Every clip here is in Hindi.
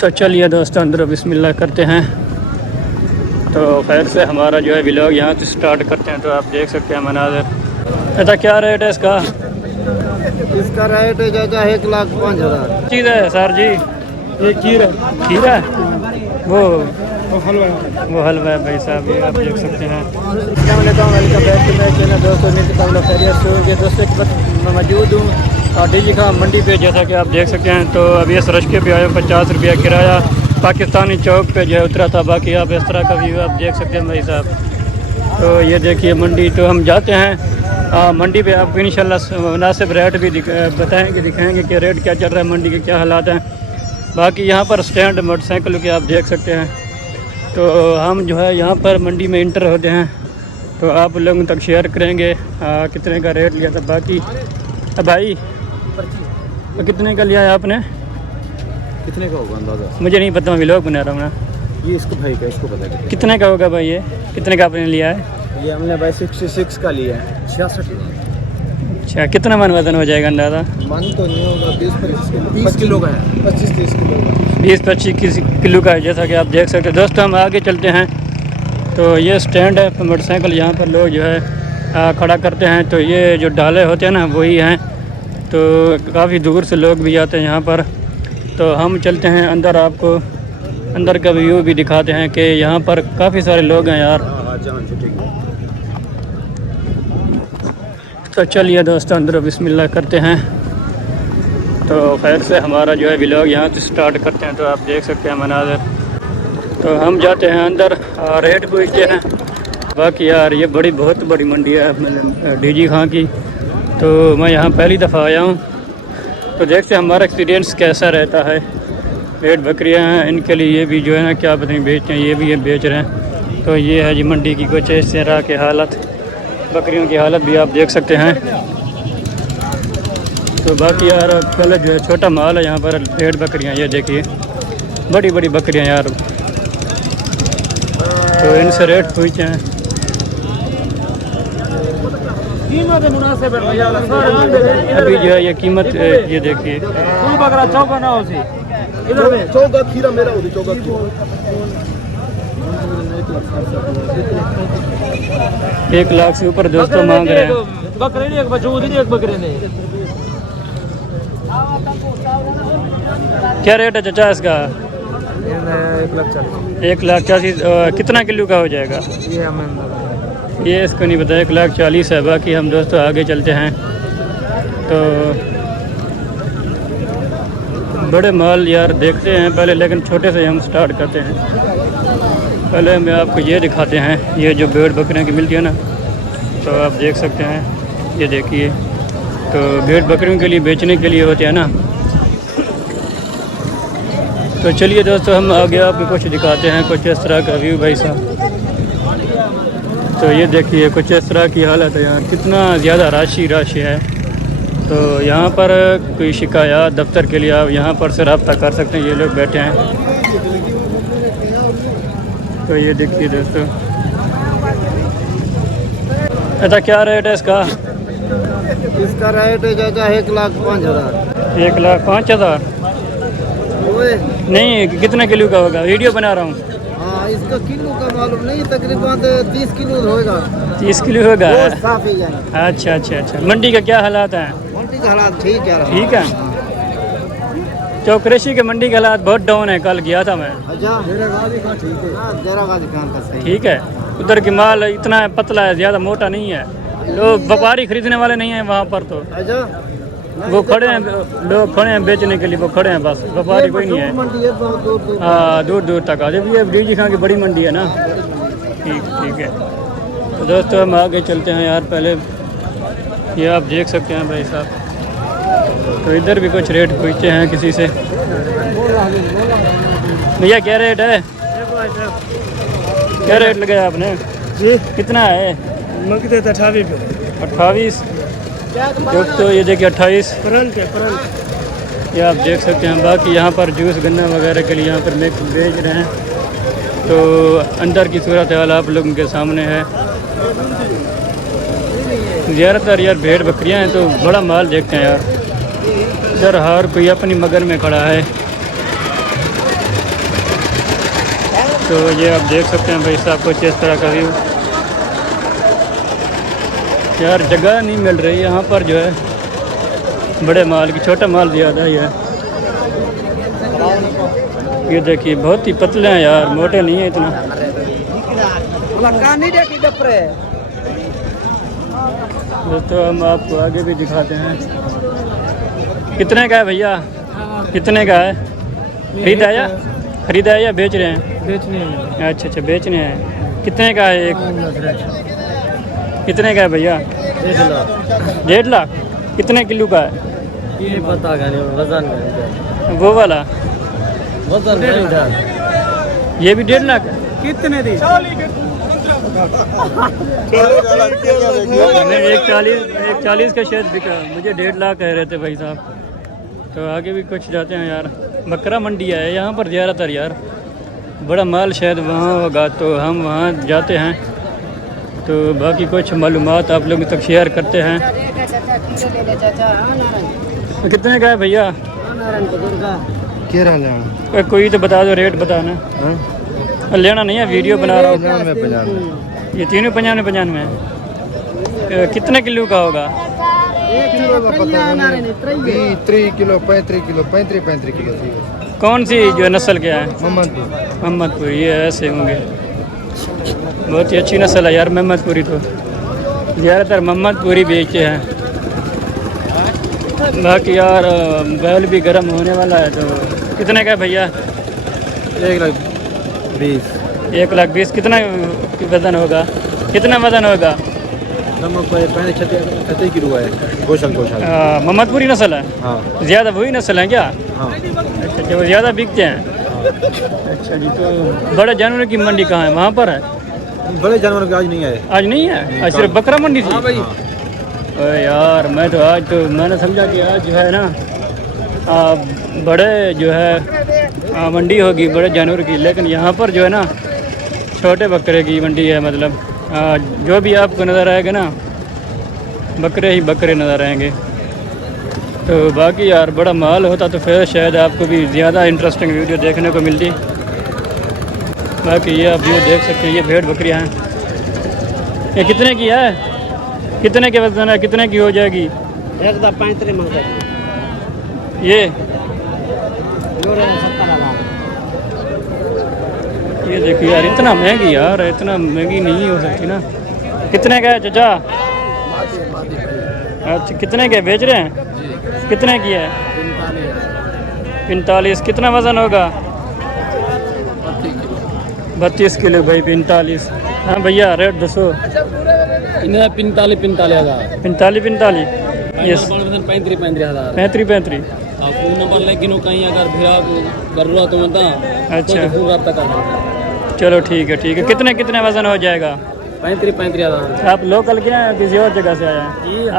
तो चलिए दोस्तों अंदर बिस्मिल्लाह करते हैं। तो खैर से हमारा जो है व्लॉग यहाँ से स्टार्ट करते हैं। तो आप देख सकते हैं मनाज़र। अच्छा क्या रेट है इसका? इसका रेट है चाचा 1,05,000। चीज़ है सर जी? ये खीर है। खीर है वो हलवा हलवा है भाई साहब, ये आप देख सकते हैं। Welcome back to my channel दोस्तों। खैरियत से दोस्तों के मैं मौजूद हूँ डेली का मंडी पे, जैसा कि आप देख सकते हैं। तो अभी इस रश्के पे आए 50 रुपया किराया पाकिस्तानी चौक पे जो है उतरा था। बाकी आप इस तरह का व्यू आप देख सकते हैं भाई साहब। तो ये देखिए मंडी, तो हम जाते हैं मंडी पे, आपको इंशाल्लाह मुनासिब रेट भी बताएंगे, दिखाएंगे कि रेट क्या चल रहा है, मंडी के क्या हालात हैं। बाकी यहाँ पर स्टैंड मोटरसाइकिल के आप देख सकते हैं। तो हम जो है यहाँ पर मंडी में इंटर होते हैं, तो आप लोगों तक शेयर करेंगे कितने का रेट लिया था। बाकी भाई तो कितने का लिया है आपने? कितने का होगा अंदाजा? मुझे नहीं पता, मैं व्लॉग बना रहा हूँ ना। ये इसको भाई का, इसको पता है कितने का होगा भाई? ये कितने का आपने लिया है? ये हमने भाई 66 का लिया है। 66। अच्छा, कितना मन वजन हो जाएगा अंदाज़ा? मन तो नहीं होगा, 20-25 किलो का है। 25-30 किलो का, 20-25 किलो का है, जैसा कि आप देख सकते हैं। दोस्तों हम आगे चलते हैं। तो ये स्टैंड है मोटरसाइकिल, यहाँ पर लोग जो है खड़ा करते हैं। तो ये जो डाले होते हैं ना वही हैं। तो काफ़ी दूर से लोग भी आते हैं यहाँ पर। तो हम चलते हैं अंदर, आपको अंदर का व्यू भी दिखाते हैं कि यहाँ पर काफ़ी सारे लोग हैं यार। तो चलिए दोस्तों अंदर बिस्मिल्लाह करते हैं। तो खैर से हमारा जो है व्लॉग यहाँ से स्टार्ट करते हैं। तो आप देख सकते हैं मनाज़र। तो हम जाते हैं अंदर, रेट पूछते हैं। बाकी यार ये बहुत बड़ी मंडी है डीजी खां की। तो मैं यहाँ पहली दफ़ा आया हूँ, तो देखते हैं हमारा एक्सपीरियंस कैसा रहता है। रेट बकरियाँ हैं, इनके लिए ये भी जो है ना क्या पता नहीं बेचते हैं, ये भी ये बेच रहे हैं। तो ये है जी मंडी की कुछ इस तरह की हालत, बकरियों की हालत भी आप देख सकते हैं। तो बाकी यार पहले जो है छोटा माल है यहाँ पर, भेड़ बकरियाँ ये देखिए बड़ी बड़ी बकरियाँ यार। तो इनसे रेट पूछते हैं। अभी जो है ये कीमत ये देखिए, एक लाख से ऊपर दोस्तों मांग रहे हैं। क्या रेट है चाचा इसका? 1,40,000। कितना किलो का हो जाएगा? ये इसको नहीं पता, 1,40,000 है। बाकी हम दोस्तों आगे चलते हैं। तो बड़े माल यार देखते हैं पहले, लेकिन छोटे से हम स्टार्ट करते हैं। पहले मैं आपको ये दिखाते हैं, ये जो भेड़ बकरियाँ की मिलती है ना, तो आप देख सकते हैं ये देखिए। तो भेड़ बकरियों के लिए बेचने के लिए होते हैं ना। तो चलिए दोस्तों हम आगे आपको कुछ दिखाते हैं, कुछ इस तरह का व्यू भाई साहब। तो ये देखिए कुछ इस तरह की हालत है यहाँ, कितना ज़्यादा राशि है। तो यहाँ पर कोई शिकायत दफ्तर के लिए आप यहाँ पर से रब्ता कर सकते हैं। ये लोग बैठे हैं। तो ये देखिए दोस्तों। अच्छा क्या रेट है इसका? इसका रेट है चाचा 1,05,000। 1,05,000 नहीं, कितने किलो का होगा? वीडियो बना रहा हूँ। हाँ, इसका किलो का मालूम नहीं, तकरीबन 30 किलो होगा। 30 किलो होगा। अच्छा। अच्छा। मंडी का क्या हालात हैं? मंडी का हालात ठीक है। ठीक है। चौकरेशी के मंडी के हालात बहुत डाउन है, कल गया था मैं। ठीक है। उधर की माल इतना पतला है, ज़्यादा मोटा नहीं है। लोग व्यापारी खरीदने वाले नहीं हैं वहाँ पर। तो वो खड़े हैं, लोग खड़े हैं बेचने के लिए, वो खड़े हैं बस, व्यापारी कोई नहीं है। हाँ दूर तक आ जाए। ये डीजी खां की बड़ी मंडी है ना। ठीक है। तो दोस्तों हम आगे चलते हैं यार। पहले ये आप देख सकते हैं भाई साहब। तो इधर भी कुछ रेट पूछते हैं किसी से। भैया क्या रेट है? क्या रेट लगाया आपने जी? कितना है? 28। दोस्तों ये देखिए 28 ये आप देख सकते हैं। बाकी यहाँ पर जूस गन्ना वगैरह के लिए यहाँ पर मिक्स बेच रहे हैं। तो अंदर की सूरत हाल आप लोगों के सामने है। ज़्यादातर यार भेड़ बकरियाँ हैं, तो बड़ा माल देखते हैं यार। इधर हर कोई अपनी मगन में खड़ा है। तो ये आप देख सकते हैं भाई साहब कुछ इस तरह का व्यू। यार जगह नहीं मिल रही यहाँ पर जो है बड़े माल की, छोटा माल ज़्यादा ही है। ये देखिए बहुत ही पतले हैं यार, मोटे नहीं है इतना। तो हम आपको आगे भी दिखाते हैं। कितने का है भैया, कितने का है? खरीदा है या बेच रहे हैं? बेचने हैं। अच्छा अच्छा बेचने हैं। कितने का है एक? कितने का है भैया? 1.5 लाख। कितने किलो का है? ये पता नहीं, वजन का। वो वाला वजन ये भी 1.5 लाख है। कितने दी? 140 का शायद बिका, मुझे 1.5 लाख कह रहे थे भाई साहब। तो आगे भी कुछ जाते हैं यार। बकरा मंडी है यहाँ पर ज़्यादातर यार, बड़ा माल शायद वहाँ होगा, तो हम वहाँ जाते हैं। तो बाकी कुछ मालूमात आप लोगों तक शेयर करते हैं। कितने का है भैया? कोई तो बता दो, रेट बताना। लेना नहीं है, वीडियो बना रहा हूँ। ये तीनों 95 है। कितने किलो का होगा? 1 किलो का पता नहीं, 3 किलो 35 किलो। कौन सी जो नस्ल क्या है? मोहम्मदपुर। ये ऐसे होंगे, बहुत ही अच्छी नस्ल है यार मोहम्मदपुरी। तो ज़्यादातर मोहम्मदपुरी बेचते हैं। बाकी यार बैल भी गर्म होने वाला है। तो कितने का है भैया? 1,20,000। 1,20,000। कितना वजन होगा? कितना वजन होगा? 35 किलो है। गोशल मोहम्मदपुरी नस्ल है। हाँ ज़्यादा वही नस्ल है क्या? हाँ। अच्छा, वो ज़्यादा बिकते हैं। अच्छा जी। तो बड़े जानवरों की मंडी कहाँ है? वहाँ पर है। बड़े जानवरों के आज नहीं आए। आज नहीं है? आज सिर्फ बकरा मंडी थी। अरे यार मैं तो आज तो मैंने समझा कि आज जो है ना बड़े जो है मंडी होगी बड़े जानवर की, लेकिन यहाँ पर जो है ना छोटे बकरे की मंडी है। मतलब जो भी आपको नज़र आएगा ना बकरे ही बकरे नज़र आएंगे। तो बाकी यार बड़ा माल होता तो फिर शायद आपको भी ज़्यादा इंटरेस्टिंग वीडियो देखने को मिलती। बाकी ये आप व्यू देख सकते हैं, ये भेड़ बकरियाँ हैं। ये कितने की है? कितने के वजन है? कितने की हो जाएगी? 35 मांगते। ये देखिए यार, इतना महंगी यार, इतना महंगी नहीं हो सकती ना। कितने का है चाचा? अच्छा, कितने के बेच रहे हैं? कितने की है? 45। कितना वजन होगा? 32 किलो भाई। 45। हाँ भैया रेट दसो। 45 हज़ार। 45। यस 35 35। फोन नंबर लेकिन कहीं अगर भिड़ा कर रहा तो बता। अच्छा फोन रब्ता कर। चलो ठीक है। कितने वजन हो जाएगा? 35 हज़ार। आप लोकल के हैं किसी और जगह से आए हैं?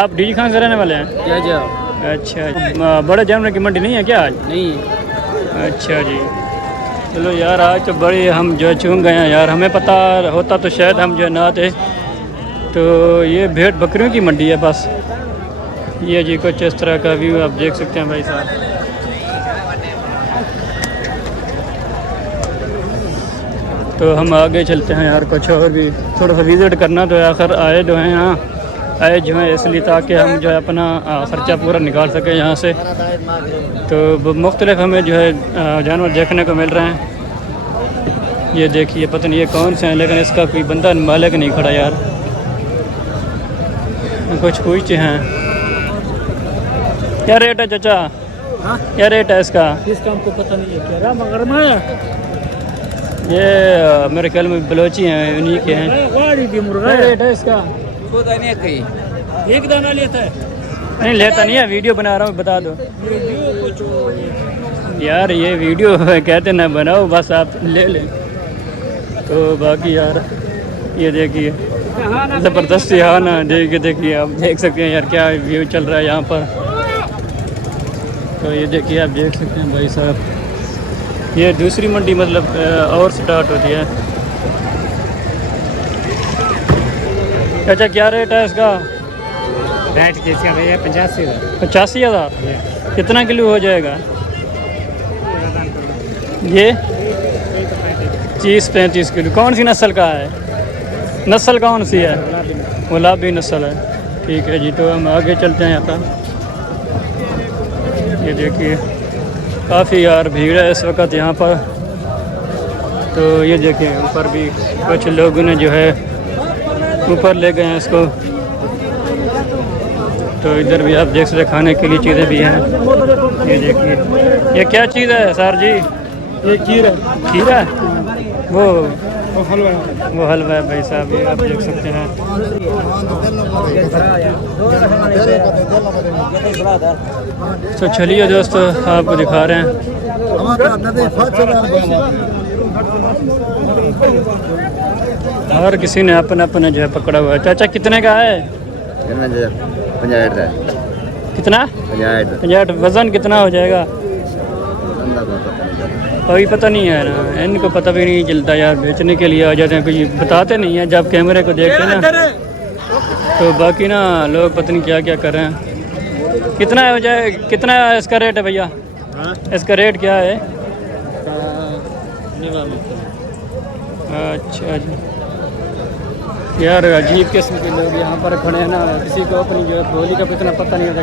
आप डीजी खान से रहने वाले हैं? क्या जा? अच्छा, बड़े जानवर की मंडी नहीं है क्या आज? नहीं। अच्छा जी। चलो यार आज तो बड़ी हम जो चूक गए हैं यार, हमें पता होता तो शायद हम जो ना आते। तो ये भेड़ बकरियों की मंडी है बस। ये जी कुछ इस तरह का व्यू आप देख सकते हैं भाई साहब। तो हम आगे चलते हैं यार, कुछ और भी थोड़ा सा विज़िट करना तो आखिर आए जो हैं यहाँ, आए जो हैं इसलिए ताकि हम जो है अपना ख़र्चा पूरा निकाल सकें यहाँ से। तो मुख्तलिफ हमें जो है जानवर देखने को मिल रहे हैं। ये देखिए पता नहीं ये कौन से हैं, लेकिन इसका कोई बंदा मालिक नहीं खड़ा यार। कुछ पूछते हैं क्या रेट है चाचा? क्या रेट है इसका? इसका हमको पता नहीं है क्या मगर ये मेरे ख्याल में बलोची हैं, उन्हीं के हैं। मुर्गा क्या रेट है इसका? एक दाना लेता है। नहीं लेता नहीं है, वीडियो बना रहा हूँ, बता दो यार। ये वीडियो कहते ना बनाओ, बस आप ले लें। तो बाकी यार ये देखिए ज़बरदस्ती हाँ ना, देखिए आप देख सकते हैं यार क्या व्यू चल रहा है यहाँ पर। तो ये देखिए आप देख सकते हैं भाई साहब, ये दूसरी मंडी मतलब और स्टार्ट होती है। अच्छा क्या रेट है इसका? रेट किसका भैया? 85,000। 85,000। कितना किलो हो जाएगा ये? 30-35 किलो। कौन सी नस्ल का है? नस्ल कौन सी है? गुलाबी नस्ल है। ठीक है जी, तो हम आगे चलते हैं यहाँ पर। ये देखिए काफ़ी यार भीड़ है इस वक्त यहाँ पर। तो ये देखिए ऊपर भी कुछ लोगों ने जो है ऊपर ले गए हैं इसको। तो इधर भी आप देख सकते खाने के लिए चीज़ें भी हैं। ये देखिए ये क्या चीज़ है सर जी? ये खीर है। खीरा? वो हलवा। वो हलवा है भाई साहब, ये आप देख सकते हैं। तो चलिए दोस्तों आपको दिखा रहे हैं। हर किसी ने अपना अपना जो है पकड़ा हुआ है। चाचा कितने का है? 50 कितना? 50। वज़न कितना हो जाएगा? अभी पता नहीं है ना, इनको पता भी नहीं चलता यार, बेचने के लिए आ जाते हैं, कुछ बताते नहीं हैं जब कैमरे को देखते हैं ना। तो बाकी ना लोग पता नहीं क्या क्या कर रहे हैं। कितना हो जाए, कितना इसका रेट है भैया? इसका रेट क्या है? अच्छा जी यार, अजीब किस्म के लोग यहाँ पर खड़े हैं ना, किसी को अपनी जो है बोली का इतना पता नहीं होता।